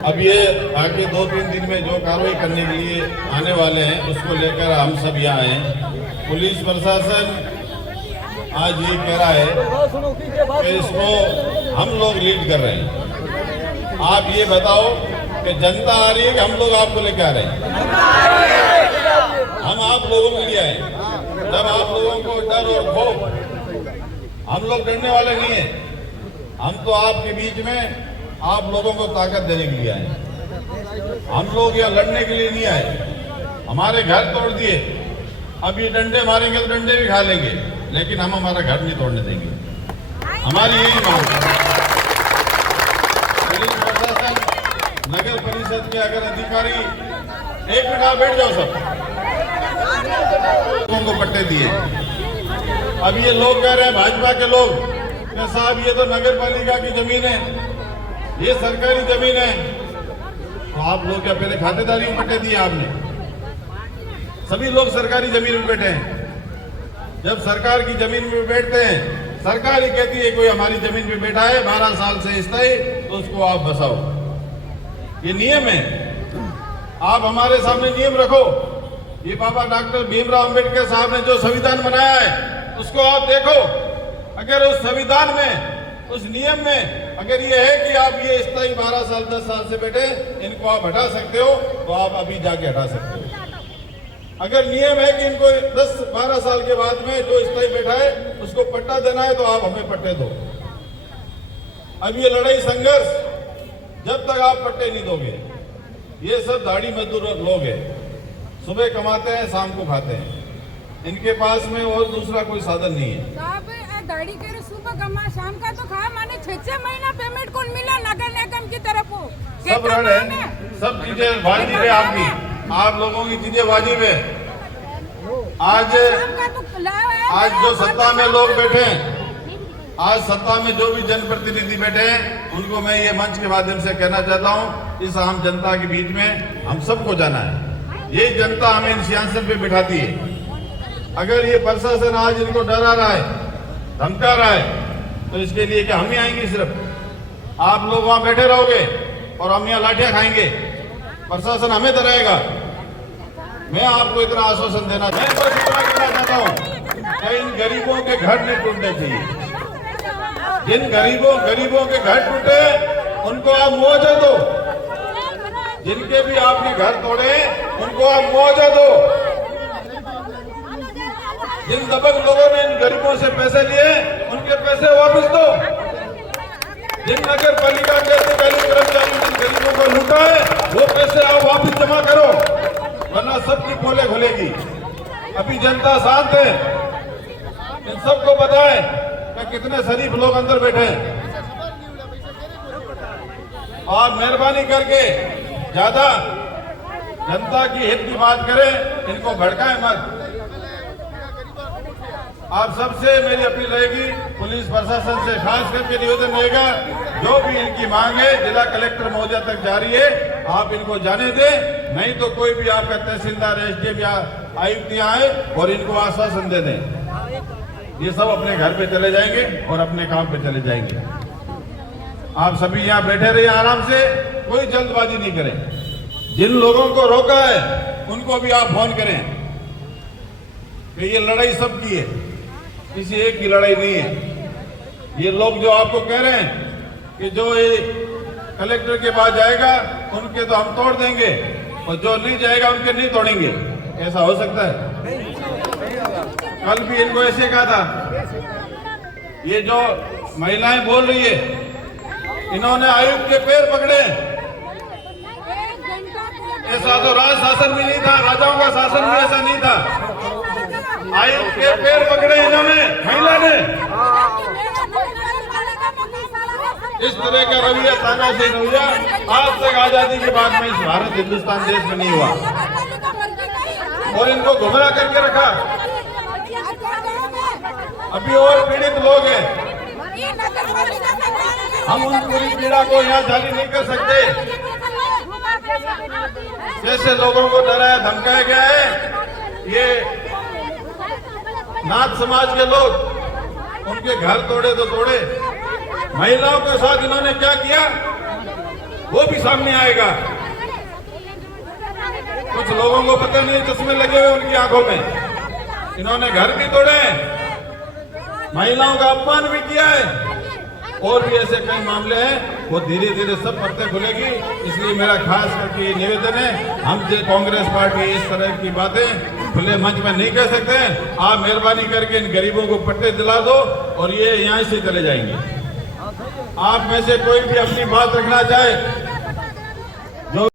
अब ये आगे 2-3 दिन में जो कार्रवाई करने के लिए आने वाले हैं उसको लेकर हम सब यहाँ हैं। पुलिस प्रशासन आज ये कह रहा है कि इसको हम लोग लीड कर रहे हैं। आप ये बताओ कि जनता आ रही है कि हम लोग आपको लेकर आ रहे हैं? हम आप लोगों के लिए आए। जब आप लोगों को डर और खौफ, हम लोग डरने वाले नहीं है। हम तो आपके बीच में आप लोगों को ताकत देने के लिए आए। हम लोग यहाँ लड़ने के लिए नहीं आए। हमारे घर तोड़ दिए, अब ये डंडे मारेंगे तो डंडे भी खा लेंगे, लेकिन हम हमारा घर नहीं तोड़ने देंगे। हमारी यही मांग है। पुलिस प्रशासन, नगर परिषद के अगर अधिकारी, एक मिनट आप बैठ जाओ, सब लोगों को पट्टे दिए। अब ये लोग कह रहे हैं, भाजपा के लोग, कि साहब ये तो नगर पालिका की जमीन है, ये सरकारी जमीन है। तो आप लोग क्या पहले खातेदारी में पट्टे दिए? आपने सभी लोग सरकारी जमीन में बैठे हैं। जब सरकार की जमीन में बैठते हैं, सरकार ही कहती है कोई हमारी जमीन पे बैठा है 12 साल से स्थायी, तो उसको आप बसाओ। ये नियम है। आप हमारे सामने नियम रखो। ये बाबा डॉक्टर भीमराव अंबेडकर साहब ने जो संविधान बनाया है उसको आप देखो। अगर उस संविधान में, उस नियम में अगर ये है कि आप ये स्थायी 12 साल 10 साल से बैठे, इनको आप हटा सकते हो, तो आप अभी जाके हटा सकते हो। अगर नियम है कि इनको 10-12 साल के बाद में जो स्थायी बैठा है उसको पट्टा देना है, तो आप हमें पट्टे दो। अब ये लड़ाई संघर्ष जब तक आप पट्टे नहीं दोगे। ये सब दाढ़ी मजदूर लोग हैं, सुबह कमाते हैं, शाम को खाते हैं। इनके पास में और दूसरा कोई साधन नहीं है। गाड़ी के सुबह कमा, शाम का तो खा, माने 6 महीना पेमेंट कौन मिला नगर निगम की तरफ? सब सब चीजें वाजिब है आपकी, आप लोगों की चीजें वाजिब है। आज जो सत्ता में लोग बैठे हैं, आज सत्ता में जो भी जनप्रतिनिधि बैठे हैं, उनको मैं ये मंच के माध्यम से कहना चाहता हूँ, इस आम जनता के बीच में हम सबको जाना है। ये जनता हमें इन सियासत पे बिठाती है। अगर ये प्रशासन आज इनको डरा रहा है, धमका रहा है, तो इसके लिए कि हम ही आएंगे? सिर्फ आप लोग वहां बैठे रहोगे और हम यहाँ लाठियां खाएंगे? प्रशासन हमें डराएगा? मैं आपको इतना आश्वासन देना, मैं बस इतना कहना चाहता हूँ कि इन गरीबों के घर नहीं टूटने चाहिए। जिन गरीबों के घर टूटे उनको आप मुआवजा दो। जिनके भी आपने घर तोड़े उनको आप मुआवजा दो। जिन दबंग लोगों ने इन गरीबों से पैसे लिए उनके पैसे वापस दो। जिन नगर पालिका के अधिकारी कर्मचारी जिन गरीबों को लूटा है वो पैसे आप वापस जमा करो, वरना सबकी पोले खुलेगी। अभी जनता शांत है। इन सबको पता है कि कितने शरीफ लोग अंदर बैठे हैं। और मेहरबानी करके ज्यादा जनता की हित की बात करें, इनको भड़काएं मत। आप सबसे मेरी अपील रहेगी, पुलिस प्रशासन से खास करके निवेदन रहेगा, जो भी इनकी मांग है जिला कलेक्टर महोदय तक जारी है, आप इनको जाने दें। नहीं तो कोई भी आपका तहसीलदार, एसडीएम या आयुक्त यहाँ आए और इनको आश्वासन दे दें। ये सब अपने घर पे चले जाएंगे और अपने काम पे चले जाएंगे। आप सभी यहाँ बैठे रहिए आराम से, कोई जल्दबाजी नहीं करें। जिन लोगों को रोका है उनको भी आप फोन करें कि ये लड़ाई सबकी है, किसी एक की लड़ाई नहीं है। ये लोग जो आपको कह रहे हैं कि जो ये कलेक्टर के पास जाएगा उनके तो हम तोड़ देंगे और जो नहीं जाएगा उनके नहीं तोड़ेंगे, ऐसा हो सकता है? कल भी इनको ऐसे कहा था। ये जो महिलाएं बोल रही है, इन्होंने आयुक्त के पैर पकड़े। ऐसा तो राज शासन भी नहीं था, राजाओं का शासन भी ऐसा नहीं था। आयुक्त के पैर पकड़े इन्होंने, महिला ने। इस तरह का रवैया, तानाशाही रवैया आज तक आजादी के बाद में इस भारत हिंदुस्तान देश में नहीं हुआ और इनको गुमराह करके रखा। अभी और पीड़ित लोग हैं, हम उन पूरी पीड़ा को यहाँ जारी नहीं कर सकते। जैसे लोगों को डराया धमकाया गया है, ये नाथ समाज के लोग, उनके घर तोड़े तो तोड़े। महिलाओं के साथ इन्होंने क्या किया? वो भी सामने आएगा। कुछ लोगों को पता नहीं चश्मे लगे हुए उनकी आंखों में, इन्होंने घर भी तोड़े, महिलाओं का अपमान भी किया है, और भी ऐसे कई मामले हैं। वो धीरे धीरे सब परतें खुलेगी। इसलिए मेरा खास करके ये निवेदन है, हम जो कांग्रेस पार्टी इस तरह की बातें खुले मंच में नहीं कह सकते। आप मेहरबानी करके इन गरीबों को पट्टे दिला दो और ये यहाँ से चले जाएंगे। आप में से कोई भी अपनी बात रखना चाहे